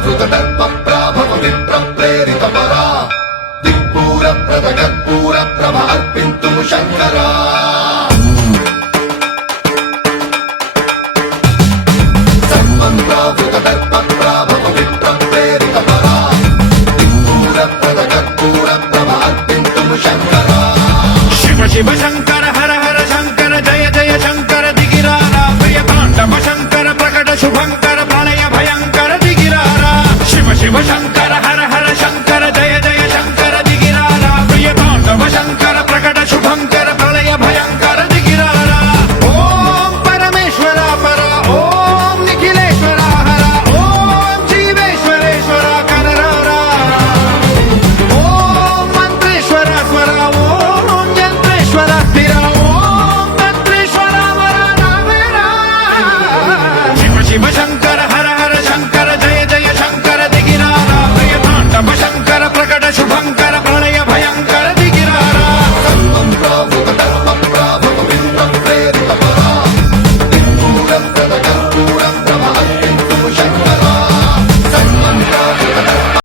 प्राभवविप्रप्रेरितपरा दिक्पूरप्रदगत्पूरप्रभ अर्पिन्तुं शङ्करा सर्वं प्रावृतदर्पप्राभवविप्रप्रेरितपरा दिक्पूरप्रदगत्पूरप्रभ अर्पिन्तुं शङ्करा शिव शिव शङ्कर हर हर शङ्कर जय जय शङ्कर दिगिरा भयकाण्डव शङ्कर प्रकट शुभङ्कर